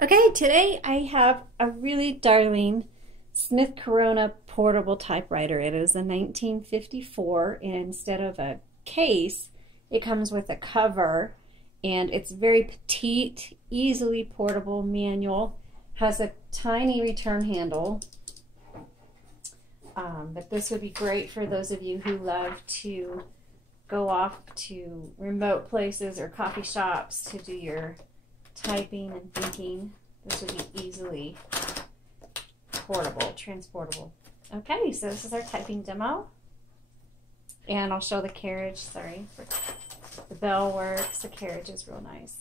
Okay, today I have a really darling Smith Corona portable typewriter. It is a 1954, and instead of a case, it comes with a cover, and it's very petite, easily portable manual. Has a tiny return handle, but this would be great for those of you who love to go off to remote places or coffee shops to do your typing and thinking. This would be easily portable, transportable. Okay, so this is our typing demo, and I'll show the carriage. Sorry, the bell works. The carriage is real nice.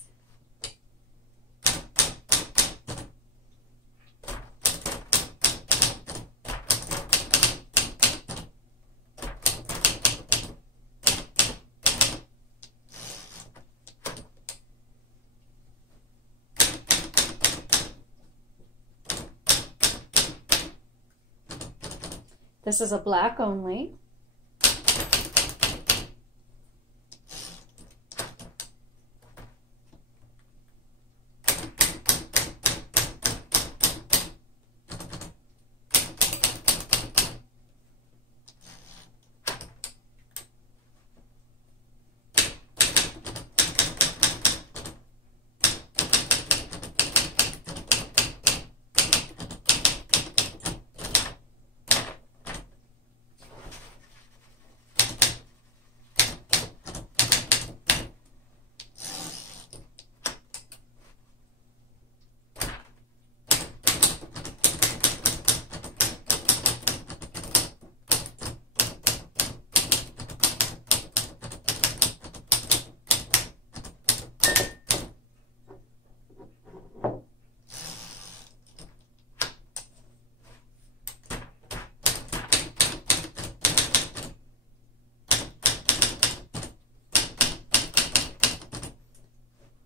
This is a black only.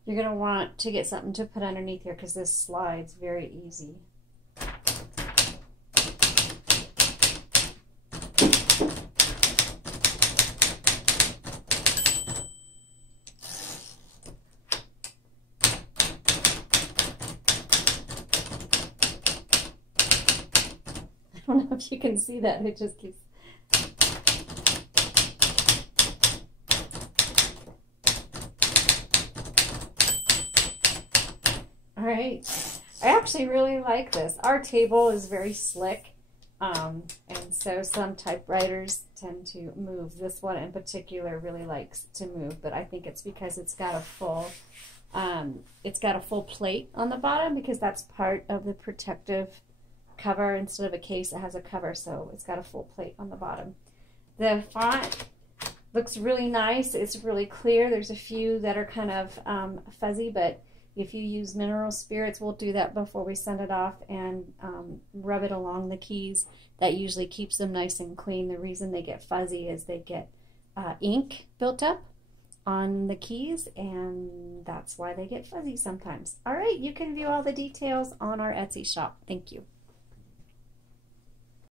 You're going to want to get something to put underneath here because this slides very easy. I don't know if you can see that, it just keeps... All right, I actually really like this. Our table is very slick, and so some typewriters tend to move. This one in particular really likes to move, but I think it's because it's got a full plate on the bottom, because that's part of the protective cover. Instead of a case, it has a cover, so it's got a full plate on the bottom. The font looks really nice. It's really clear. There's a few that are kind of fuzzy, but if you use mineral spirits, we'll do that before we send it off, and rub it along the keys. That usually keeps them nice and clean. The reason they get fuzzy is they get ink built up on the keys, and that's why they get fuzzy sometimes. All right, you can view all the details on our Etsy shop. Thank you.